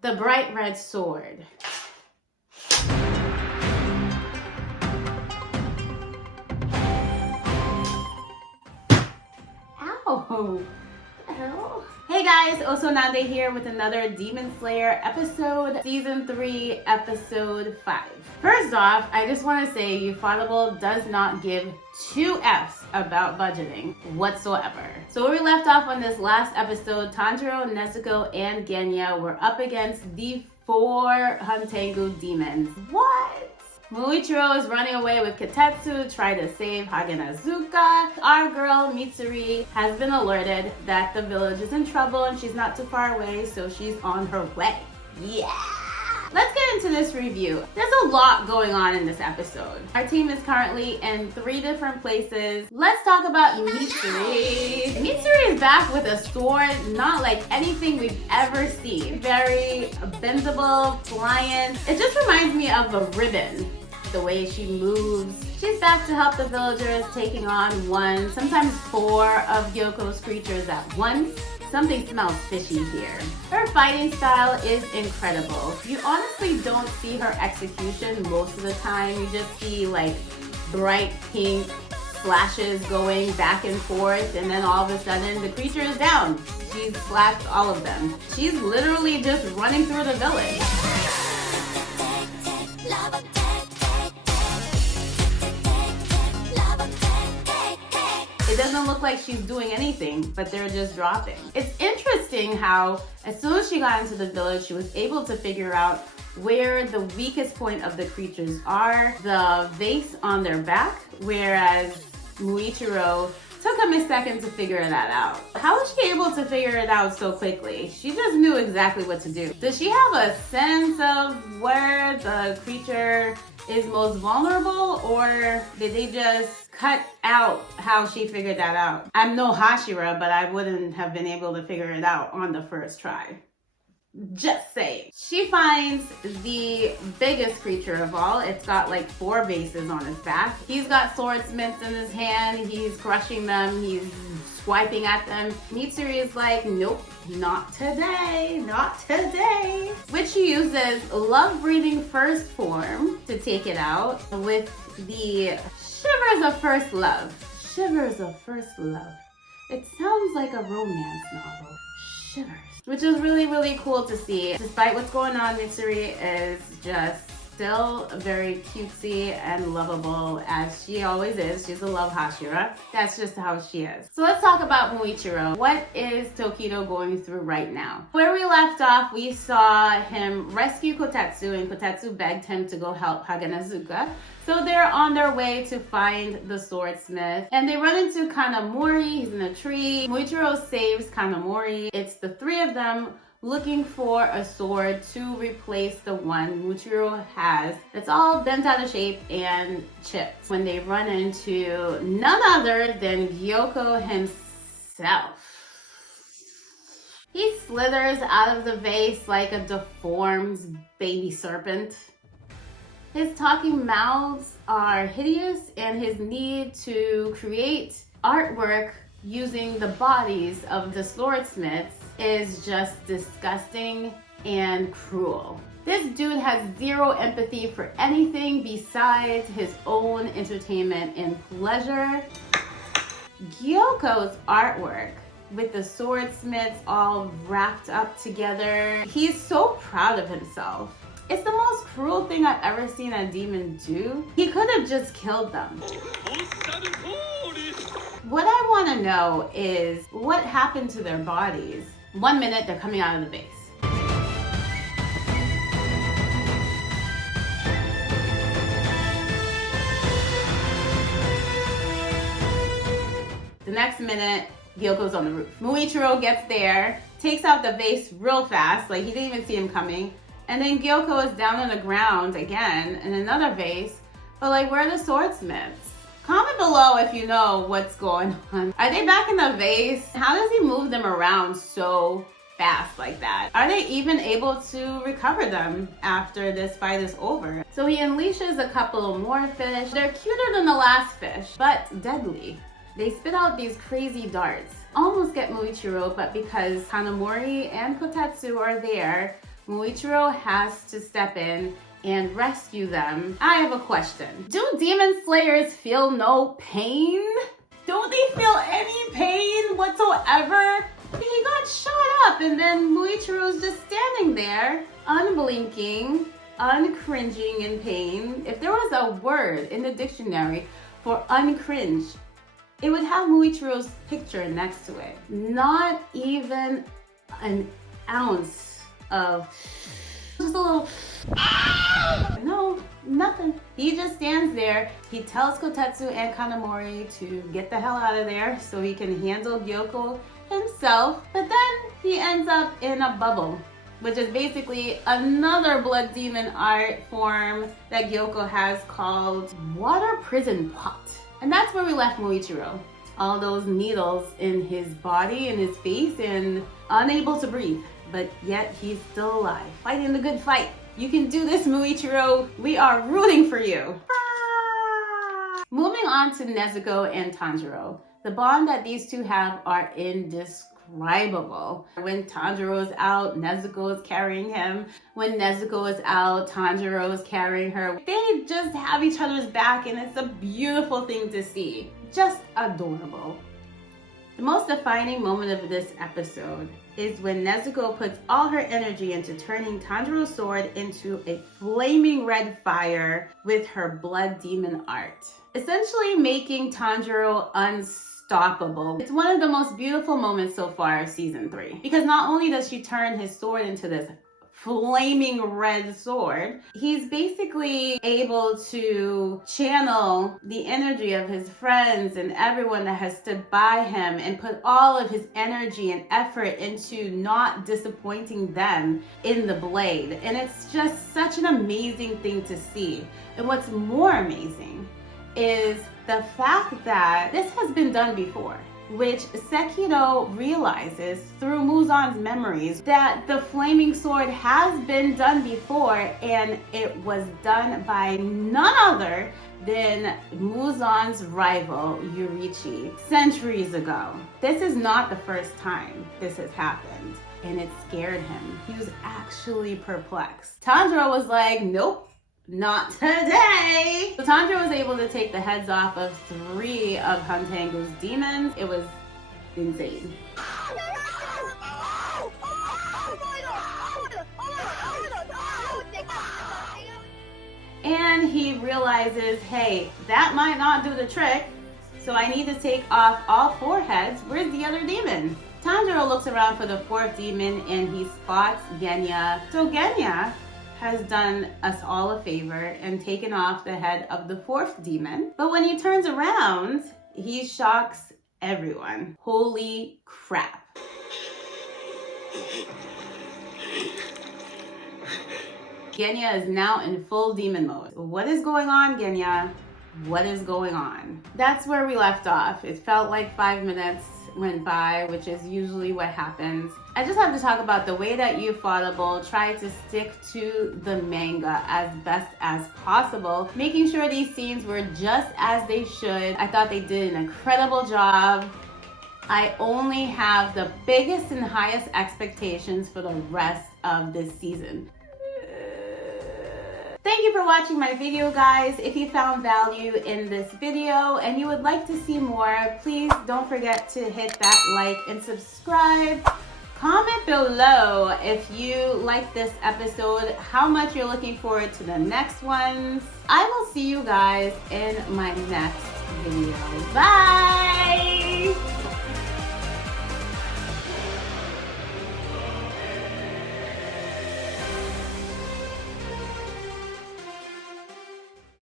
The bright red sword. Ow! Hell? Hey guys, Osonande here with another Demon Slayer episode, Season 3, Episode 5. First off, I just want to say Ufotable does not give two F's about budgeting whatsoever. So where we left off on this last episode, Tanjiro, Nezuko, and GENYA were up against the 4 Hantengu demons. What? Muichiro is running away with Kotetsu, trying to save Hagenazuka. Our girl, Mitsuri, has been alerted that the village is in trouble and she's not too far away, so she's on her way. Yeah! Let's get into this review. There's a lot going on in this episode. Our team is currently in 3 different places. Let's talk about Mitsuri. Mitsuri is back with a sword, not like anything we've ever seen. Very bendable, pliant. It just reminds me of a ribbon, the way she moves. She's back to help the villagers, taking on 1, sometimes 4 of Gyokko's creatures at once. Something smells fishy here. Her fighting style is incredible. You honestly don't see her execution most of the time. You just see like bright pink flashes going back and forth, and then all of a sudden the creature is down. She's slapped all of them. She's literally just running through the village. It doesn't look like she's doing anything, but they're just dropping. It's interesting how as soon as she got into the village, she was able to figure out where the weakest point of the creatures are, the vase on their back, whereas Muichiro took him a second to figure that out. How was she able to figure it out so quickly? She just knew exactly what to do. Does she have a sense of where the creature is most vulnerable, or did they just cut out how she figured that out? I'm no Hashira, but I wouldn't have been able to figure it out on the first try. Just say. She finds the biggest creature of all. It's got like 4 vases on its back. He's got swordsmiths in his hand. He's crushing them. He's swiping at them. Mitsuri is like, nope, not today, not today. Which she uses love-breathing first form to take it out with the Shivers of First Love. Shivers of First Love. It sounds like a romance novel. Shivers. Which is really, really cool to see. Despite what's going on, Mitsuri is just still very cutesy and lovable, as she always is. She's a love Hashira. That's just how she is. So let's talk about Muichiro. What is Tokido going through right now? Where we left off, we saw him rescue Kotetsu, and Kotetsu begged him to go help Hagenazuka. So they're on their way to find the swordsmith, and they run into Kanamori. He's in a tree. Muichiro saves Kanamori. It's the 3 of them looking for a sword to replace the one Muichiro has that's all bent out of shape and chipped, when they run into none other than Gyokko himself. He slithers out of the vase like a deformed baby serpent. His talking mouths are hideous, and his need to create artwork using the bodies of the swordsmiths is just disgusting and cruel. This dude has 0 empathy for anything besides his own entertainment and pleasure. Gyokko's artwork with the swordsmiths all wrapped up together, he's so proud of himself. It's the most cruel thing I've ever seen a demon do. He could have just killed them. What I want to know is what happened to their bodies. 1 minute they're coming out of the vase. The next minute, Gyokko's on the roof. Muichiro gets there, takes out the vase real fast, like he didn't even see him coming. And then Gyokko is down on the ground again in another vase. But like, where are the swordsmiths? Comment below if you know what's going on. Are they back in the vase? How does he move them around so fast like that? Are they even able to recover them after this fight is over? So he unleashes a couple more fish. They're cuter than the last fish, but deadly. They spit out these crazy darts. Almost get Muichiro, but because Kanamori and Kotetsu are there, Muichiro has to step in and rescue them. I have a question. Do demon slayers feel no pain? Don't they feel any pain whatsoever? He got shot up and then Muichiro's just standing there, unblinking, uncringing in pain. If there was a word in the dictionary for uncringe, it would have Muichiro's picture next to it. Not even an ounce of, just a little, no, nothing. He just stands there. He tells Kotetsu and Kanamori to get the hell out of there so he can handle Gyokko himself. But then he ends up in a bubble, which is basically another blood demon art form that Gyokko has called Water Prison Pot. And that's where we left Muichiro. All those needles in his body and his face and unable to breathe. But yet he's still alive, fighting the good fight. You can do this, Muichiro. We are rooting for you. Moving on to Nezuko and Tanjiro. The bond that these two have are indescribable. When Tanjiro is out, Nezuko is carrying him. When Nezuko is out, Tanjiro is carrying her. They just have each other's back and it's a beautiful thing to see. Just adorable. The most defining moment of this episode is when Nezuko puts all her energy into turning Tanjiro's sword into a flaming red fire with her blood demon art, essentially making Tanjiro unstoppable. It's one of the most beautiful moments so far of season 3, because not only does she turn his sword into this flaming red sword, he's basically able to channel the energy of his friends and everyone that has stood by him and put all of his energy and effort into not disappointing them in the blade. And it's just such an amazing thing to see. And what's more amazing is the fact that this has been done before, which Sekiro realizes through Muzan's memories that the flaming sword has been done before, and it was done by none other than Muzan's rival Yurichi centuries ago. This is not the first time this has happened, and it scared him. He was actually perplexed. Tanjiro was like, nope. Not today! So Tanjiro was able to take the heads off of 3 of Hantengu's demons. It was insane. And he realizes, hey, that might not do the trick, so I need to take off all 4 heads. Where's the other demon? Tanjiro looks around for the 4th demon and he spots GENYA. So GENYA has done us all a favor and taken off the head of the 4th demon. But when he turns around, he shocks everyone. Holy crap. GENYA is now in full demon mode. What is going on, GENYA? What is going on? That's where we left off. It felt like 5 minutes went by, which is usually what happens. I just have to talk about the way that Ufotable tried to stick to the manga as best as possible, making sure these scenes were just as they should. I thought they did an incredible job. I only have the biggest and highest expectations for the rest of this season. Thank you for watching my video, guys. If you found value in this video and you would like to see more, please don't forget to hit that like and subscribe. Comment below if you like this episode, how much you're looking forward to the next ones. I will see you guys in my next video. Bye!